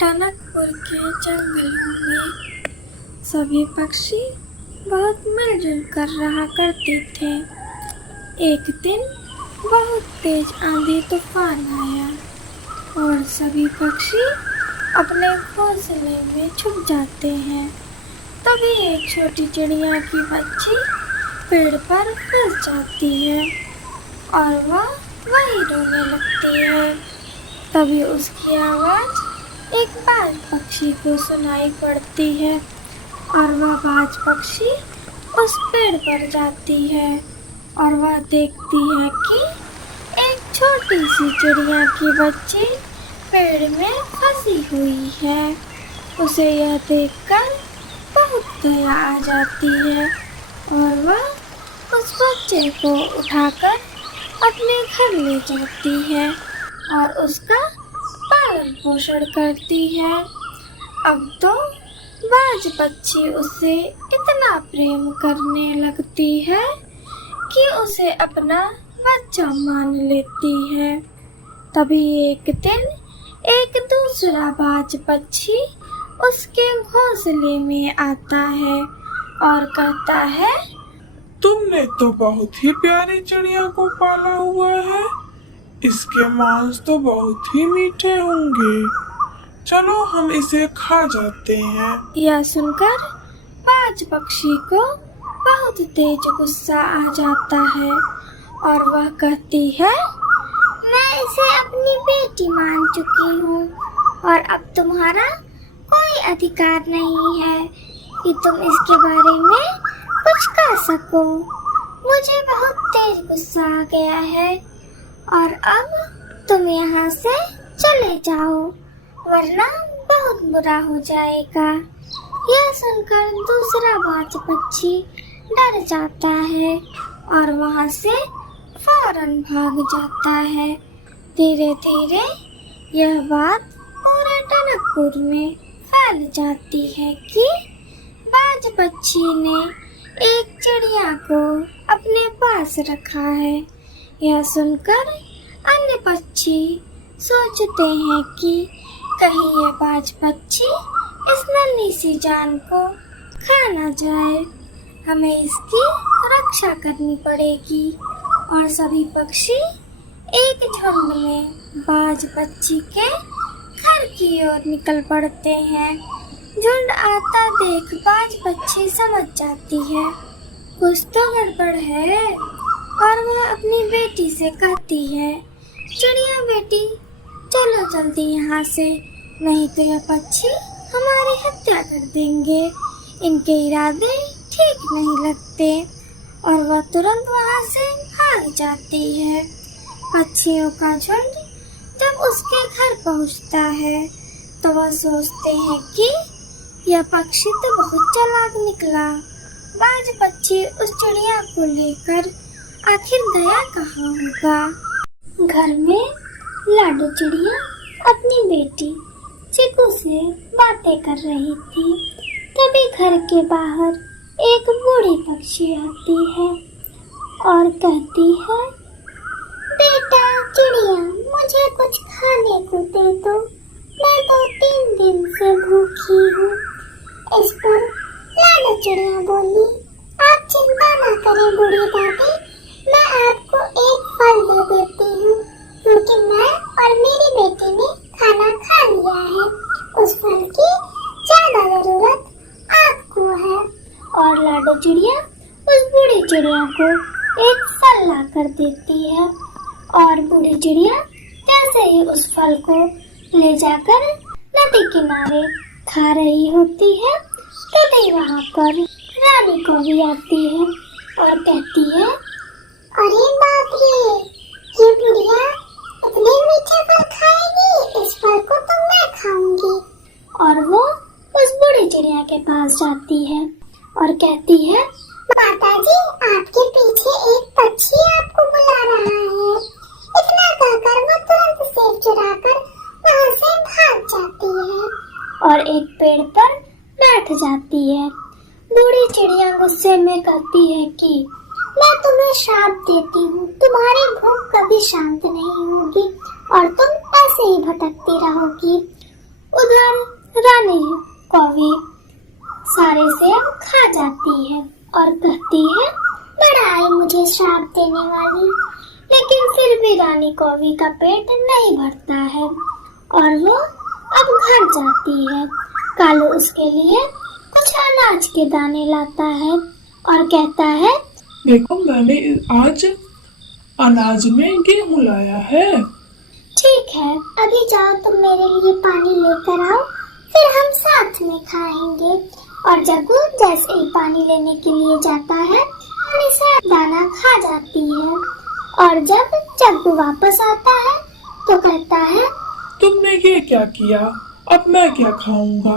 टनकपुर के जंगलों में सभी पक्षी बहुत मिलजुल कर रहा करते थे। एक दिन बहुत तेज आंधी तूफान आया और सभी पक्षी अपने घोंसले में छुप जाते हैं। तभी एक छोटी चिड़िया की बच्ची पेड़ पर फंस जाती है और वह वहीं रोने लगती है। तभी उसकी आवाज़ एक बाज पक्षी को सुनाई पड़ती है और वह बाज पक्षी उस पेड़ पर जाती है और वह देखती है कि एक छोटी सी चिड़िया की बच्ची पेड़ में फंसी हुई है। उसे यह देखकर बहुत दया आ जाती है और वह उस बच्चे को उठाकर अपने घर ले जाती है और उसका पालन पोषण करती है। अब तो बाज पक्षी उससे इतना प्रेम करने लगती है कि उसे अपना बच्चा मान लेती है। तभी एक दिन एक दूसरा बाज पक्षी उसके घोंसले में आता है और कहता है, तुमने तो बहुत ही प्यारी चिड़िया को पाला हुआ है। इसके मांस तो बहुत ही मीठे होंगे। चलो हम इसे खा जाते हैं। यह सुनकर बाज पक्षी को बहुत तेज गुस्सा आ जाता है और वह कहती है, मैं इसे अपनी बेटी मान चुकी हूँ और अब तुम्हारा कोई अधिकार नहीं है कि तुम इसके बारे में कुछ कह सको। मुझे बहुत तेज गुस्सा आ गया है और अब तुम यहाँ से चले जाओ वरना बहुत बुरा हो जाएगा। यह सुनकर दूसरा बाज पक्षी डर जाता है और वहाँ से फौरन भाग जाता है। धीरे धीरे यह बात पूरे टनकपुर में फैल जाती है कि बाज पक्षी ने एक चिड़िया को अपने पास रखा है। यह सुनकर अन्य पक्षी सोचते हैं कि कहीं यह बाज पक्षी इस नन्ही सी जान को खा ना जाए, हमें इसकी रक्षा करनी पड़ेगी। और सभी पक्षी एक झुंड में बाज पक्षी के घर की ओर निकल पड़ते हैं। झुंड आता देख बाज पक्षी समझ जाती है कुछ तो गड़बड़ है और वह अपनी बेटी से कहती है, चिड़िया बेटी चलो जल्दी यहाँ से, नहीं तो यह पक्षी हमारी हत्या कर देंगे। इनके इरादे ठीक नहीं लगते। और वह तुरंत वहाँ से भाग जाती है। पक्षियों का झुंड जब उसके घर पहुँचता है तो वह सोचते हैं कि यह पक्षी तो बहुत चालाक निकला। बाज पक्षी उस चिड़िया को लेकर आखिर गया कहाँ होगा। घर में लाडो चिड़िया अपनी बेटी चिकू से बातें कर रही थी। तभी घर के बाहर एक बूढ़ी पक्षी आती है और कहती है, बेटा चिड़िया मुझे कुछ खाने को दे दो, मैं तो 3 दिन से भूखी हूँ। इस पर लाडो चिड़िया बोली, आप चिंता न करें बूढ़ी दादी, मैं आपको एक फल दे देती हूँ क्योंकि मैं और मेरी बेटी ने खाना खा लिया है। उस फल की ज्यादा जरूरत आपको है। और लाडो चिड़िया उस बूढ़ी चिड़िया को एक फल ला कर देती है और बूढ़ी चिड़िया जैसे ही उस फल को ले जाकर नदी किनारे खा रही होती है तभी वहाँ पर रानी को भी आती है और कहती है, अरे बाप रे, ये बुढ़िया इतने मीठे फल खाएगी, इस फल को तो मैं खाऊंगी। और वो उस बूढ़ी चिड़िया के पास जाती है और कहती है, माताजी आपके पीछे एक पक्षी आपको बुला रहा है। इतना कहकर वो तुरंत सेब चुराकर वहाँ से भाग जाती है और एक पेड़ पर बैठ जाती है। बूढ़ी चिड़िया गुस्से में कहती है कि मैं तुम्हें श्राप देती हूँ, तुम्हारी भूख कभी शांत नहीं होगी और तुम ऐसे ही भटकती रहोगी। उधर रानी कौवी सारे सेब खा जाती है और कहती है, बड़ा आई मुझे श्राप देने वाली। लेकिन फिर भी रानी कौवी का पेट नहीं भरता है और वो अब घर जाती है। कालू उसके लिए कुछ अनाज के दाने लाता है और कहता है, देखो मैंने आज अनाज में गेहूं लाया है। ठीक है, अभी जाओ तुम मेरे लिए पानी लेकर आओ, फिर हम साथ में खाएंगे। और जग्गू जैसे ही पानी लेने के लिए जाता है, रानी से दाना खा जाती है। और जब जग्गू वापस आता है तो कहता है, तुमने ये क्या किया, अब मैं क्या खाऊंगा।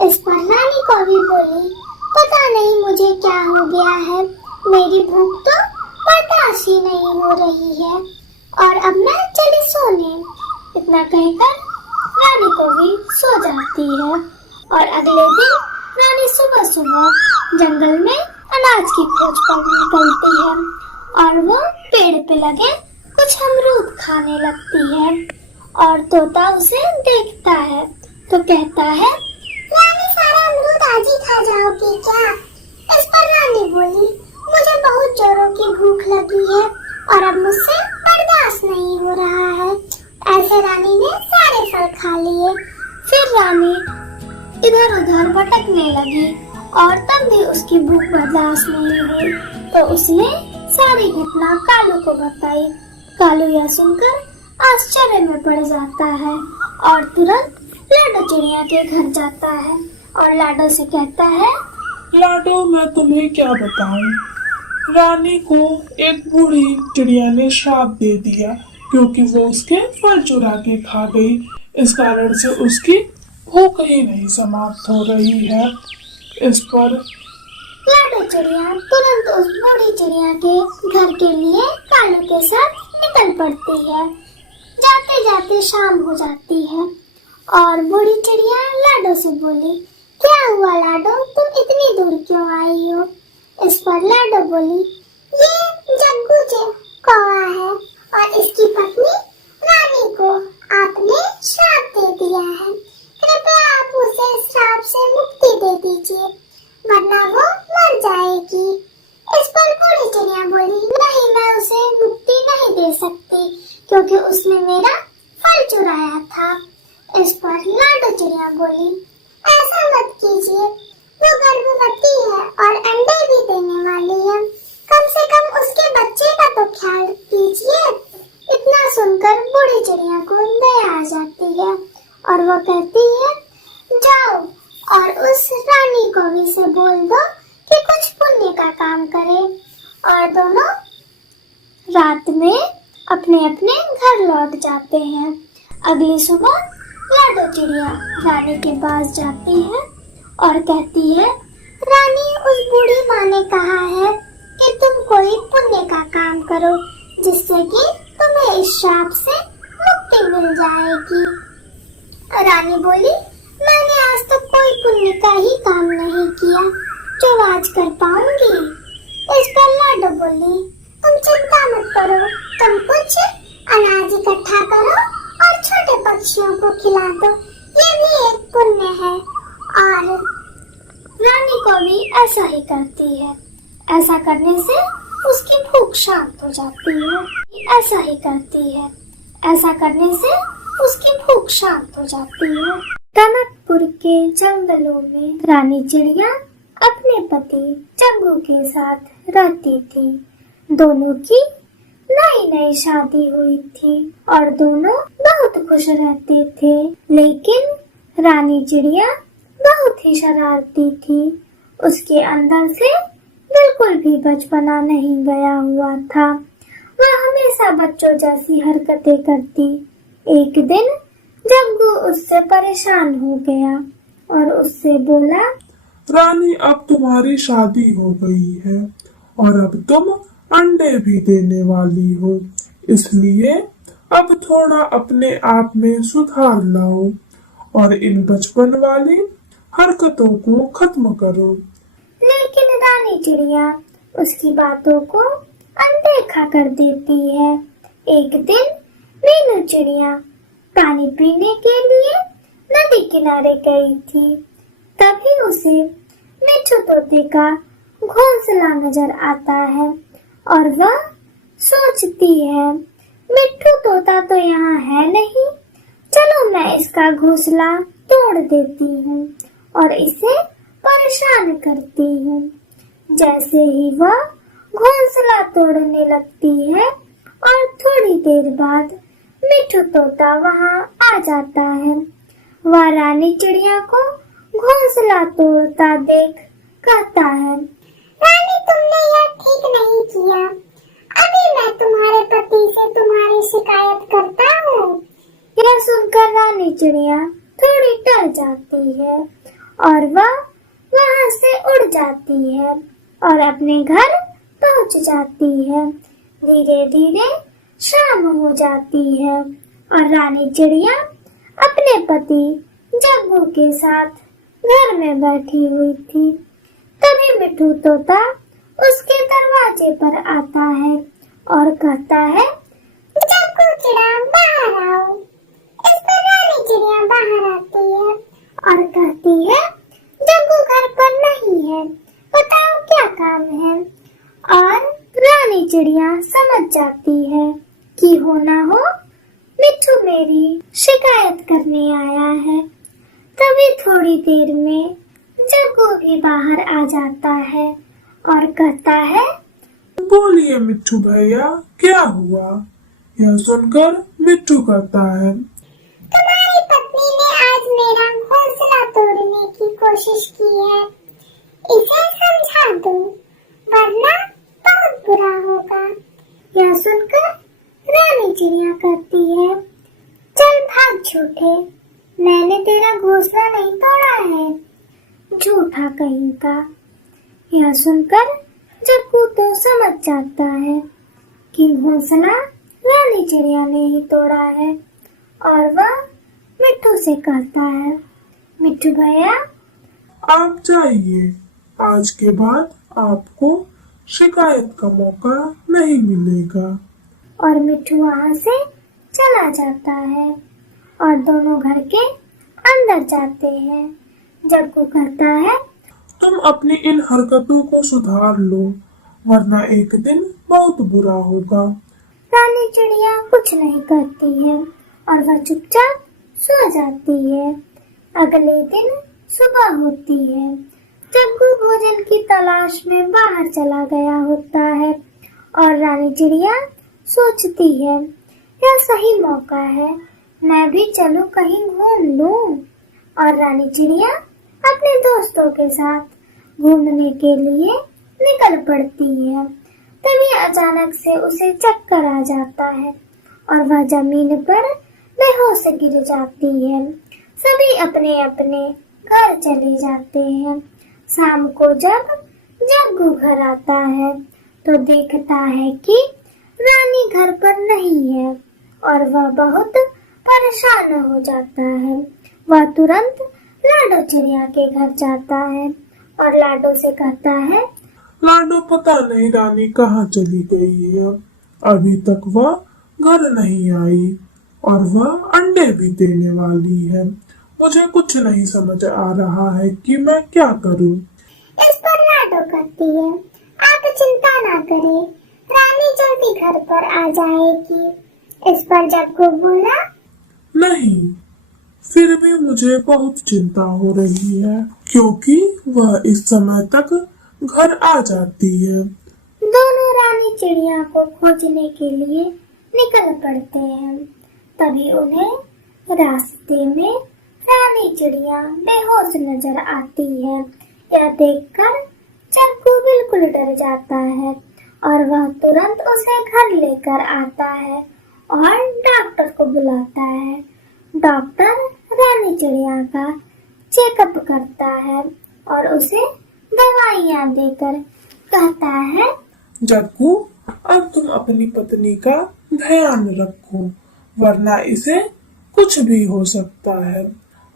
इस पर रानी कौवी बोली, पता नहीं मुझे क्या हो गया है, मेरी भूख तो बर्दाश्त ही नहीं हो रही है और अब मैं चली सोने। इतना कहकर रानी कौवी सो जाती है और अगले दिन रानी सुबह सुबह जंगल में अनाज की खोज पर निकलती है और वो पेड़ पे लगे कुछ अमरूद खाने लगती है। और तोता उसे देखता है तो कहता है, रानी सारा अमरूद आज ही खा जाओगी क्या। इस पर रानी बोली, मुझे बहुत जोरों की भूख लगी है और अब मुझसे बर्दाश्त नहीं हो रहा है। ऐसे रानी ने सारे फल खा लिए। फिर रानी इधर उधर भटकने लगी और तब भी उसकी भूख बर्दाश्त नहीं हुई तो उसने सारी घटना कालू को बताई। कालू यह सुनकर आश्चर्य में पड़ जाता है और तुरंत लाडो चिड़िया के घर जाता है और लाडो से कहता है, लाडो मैं तुम्हें क्या बताऊं, रानी को एक बूढ़ी चिड़िया ने श्राप दे दिया क्योंकि वो उसके फल चुरा के खा गई। इस कारण से उसकी भूख ही नहीं समाप्त हो रही है। इस पर लाडो चिड़िया तुरंत उस बूढ़ी चिड़िया के घर के लिए कालू के साथ निकल पड़ती है। जाते जाते शाम हो जाती है और बूढ़ी चिड़िया लाडो से बोली, क्या हुआ लाडो, तुम इतनी दूर क्यों आई हो। इस पर लाडो बोली, ये जग्गू जी कौवा है और इसकी पत्नी रानी को आपने श्राप दे दिया है। कृपया आप उसे श्राप से मुक्ति दे दीजिए वरना वो मर जाएगी। इस पर बूढ़ी चिड़िया बोली, नहीं मैं उसे मुक्ति नहीं दे सकती क्योंकि उसने मेरा फल चुराया था। इस पर लाडो चिड़िया बोली, ऐसा मत कीजिए, वो गर्भवती है और अंडे भी देने वाली है, कम से कम उसके बच्चे का तो ख्याल कीजिए। इतना सुनकर बूढ़ी चिड़िया को दया आ जाती है और वो कहती है, जाओ और उस रानी कौवी से बोल दो कि कुछ पुण्य का काम करे। और दोनों रात में अपने अपने घर लौट जाते हैं। अगली सुबह लाडो चिड़िया रानी के पास जाती है और कहती है, रानी उस बूढ़ी माँ ने कहा है कि तुम कोई पुण्य का काम करो जिससे कि तुम्हें इस श्राप से मुक्ति मिल जाएगी। रानी बोली, मैंने आज तक कोई पुण्य का ही काम नहीं किया जो आज कर पाऊंगी। इस पर लाडो बोली, तुम चिंता मत करो, तुम कुछ अनाज इकट्ठा करो और छोटे पक्षियों को खिला दो, ये भी एक पुण्य है। और रानी को भी ऐसा ही करती है। ऐसा करने से उसकी भूख शांत हो जाती है। ऐसा ही करती है। ऐसा करने से उसकी भूख शांत हो जाती है। टनकपुर के जंगलों में रानी चिड़िया अपने पति जग्गू के साथ रहती थी। दोनों की नई नई शादी हुई थी और दोनों बहुत खुश रहते थे। लेकिन रानी चिड़िया बहुत ही शरारती थी। उसके अंदर से बिल्कुल भी बचपना नहीं गया हुआ था। वह हमेशा बच्चों जैसी हरकतें करती। एक दिन जग्गू उससे परेशान हो गया और उससे बोला, रानी अब तुम्हारी शादी हो गई है और अब तुम अंडे भी देने वाली हो, इसलिए अब थोड़ा अपने आप में सुधार लाओ और इन बचपन वाली हरकतों को खत्म करो। लेकिन रानी चिड़िया उसकी बातों को अनदेखा कर देती है। एक दिन मीनू चिड़िया पानी पीने के लिए नदी किनारे गई थी। तभी उसे मिट्ठू तोते का घोंसला नजर आता है और वह सोचती है, मिट्ठू तोता तो यहाँ है नहीं, चलो मैं इसका घोंसला तोड़ देती हूँ और इसे परेशान करती हूँ। जैसे ही वह घोंसला तोड़ने लगती है और थोड़ी देर बाद मिट्ठू तोता वहाँ आ जाता है। वह रानी चिड़िया को घोंसला तोड़ता देख कहता है, रानी तुमने यह ठीक नहीं किया। अभी मैं तुम्हारे पति से तुम्हारी शिकायत करता हूँ। यह सुनकर रानी चिड़िया थोड़ी डर जाती है और वह वहाँ से उड़ जाती है और अपने घर पहुँच जाती है। धीरे धीरे शाम हो जाती है और रानी चिड़िया अपने पति जग्गू के साथ घर में बैठी हुई थी। तभी मिट्ठू तोता उसके दरवाजे पर आता है और कहता है, जग्गू चिड़िया बाहर आओ। इस पर रानी चिड़िया बाहर आती है और कहती है, जग्गू घर पर नहीं है, बताओ क्या काम है। और रानी चिड़िया समझ जाती है कि हो ना हो मिट्ठू मेरी शिकायत करने आया है। तभी थोड़ी देर में जग्गू भी बाहर आ जाता है और कहता है, बोलिए मिट्ठू भैया, क्या हुआ? यह सुनकर मिट्ठू कहता है, तुम्हारी पत्नी ने आज मेरा घोंसला तोड़ने की कोशिश की है। इसे समझा दो, वरना बहुत बुरा होगा। यह सुनकर रानी चिड़िया कहती है, चल भाग झूठे, मैंने तेरा घोंसला नहीं तोड़ा है, झूठा कहीं का। यह सुनकर जग्गू तो समझ जाता है कि घोंसला रानी चिड़िया ने ही तोड़ा है और वह मिट्ठू से कहता है, मिट्ठू भैया आप जाइए, आज के बाद आपको शिकायत का मौका नहीं मिलेगा। और मिट्ठू वहाँ से चला जाता है और दोनों घर के अंदर जाते हैं। जग्गू कहता है, तुम अपनी इन हरकतों को सुधार लो, वरना एक दिन बहुत बुरा होगा। रानी चिड़िया कुछ नहीं करती है और वह चुपचाप सो जाती है। अगले दिन सुबह होती है। जग्गू भोजन की तलाश में बाहर चला गया होता है और रानी चिड़िया सोचती है, यह सही मौका है, मैं भी चलूं कहीं घूम लूं। और रानी चिड़िया अपने दोस्तों के साथ घूमने के लिए निकल पड़ती है। तभी अचानक से उसे चक्कर आ जाता है और वह जमीन पर बेहोश गिर जाती है। सभी अपने अपने घर चले जाते हैं। शाम को जब जग्गू घर आता है तो देखता है कि रानी घर पर नहीं है और वह बहुत परेशान हो जाता है। वह तुरंत लाडो चिड़िया के घर जाता है और लाडो से कहता है, लाडो पता नहीं रानी कहाँ चली गई है, अभी तक वह घर नहीं आई और वह अंडे भी देने वाली है। मुझे कुछ नहीं समझ आ रहा है कि मैं क्या करूं। इस पर लाडो कहती है, आप चिंता ना करें, रानी जल्दी घर पर आ जाएगी। इस पर जग्गू बोला, नहीं, फिर भी मुझे बहुत चिंता हो रही है क्योंकि वह इस समय तक घर आ जाती है। दोनों रानी चिड़िया को खोजने के लिए निकल पड़ते हैं। तभी उन्हें रास्ते में रानी चिड़िया बेहोश नजर आती है। यह देखकर जग्गू बिल्कुल डर जाता है और वह तुरंत उसे घर लेकर आता है और डॉक्टर को बुलाता है। डॉक्टर रानी चिड़िया का चेकअप करता है और उसे दवाइयाँ देकर कहता है, जग्गू, अब तुम अपनी पत्नी का ध्यान रखो, वरना इसे कुछ भी हो सकता है।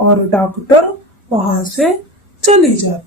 और डॉक्टर वहां से चली जाती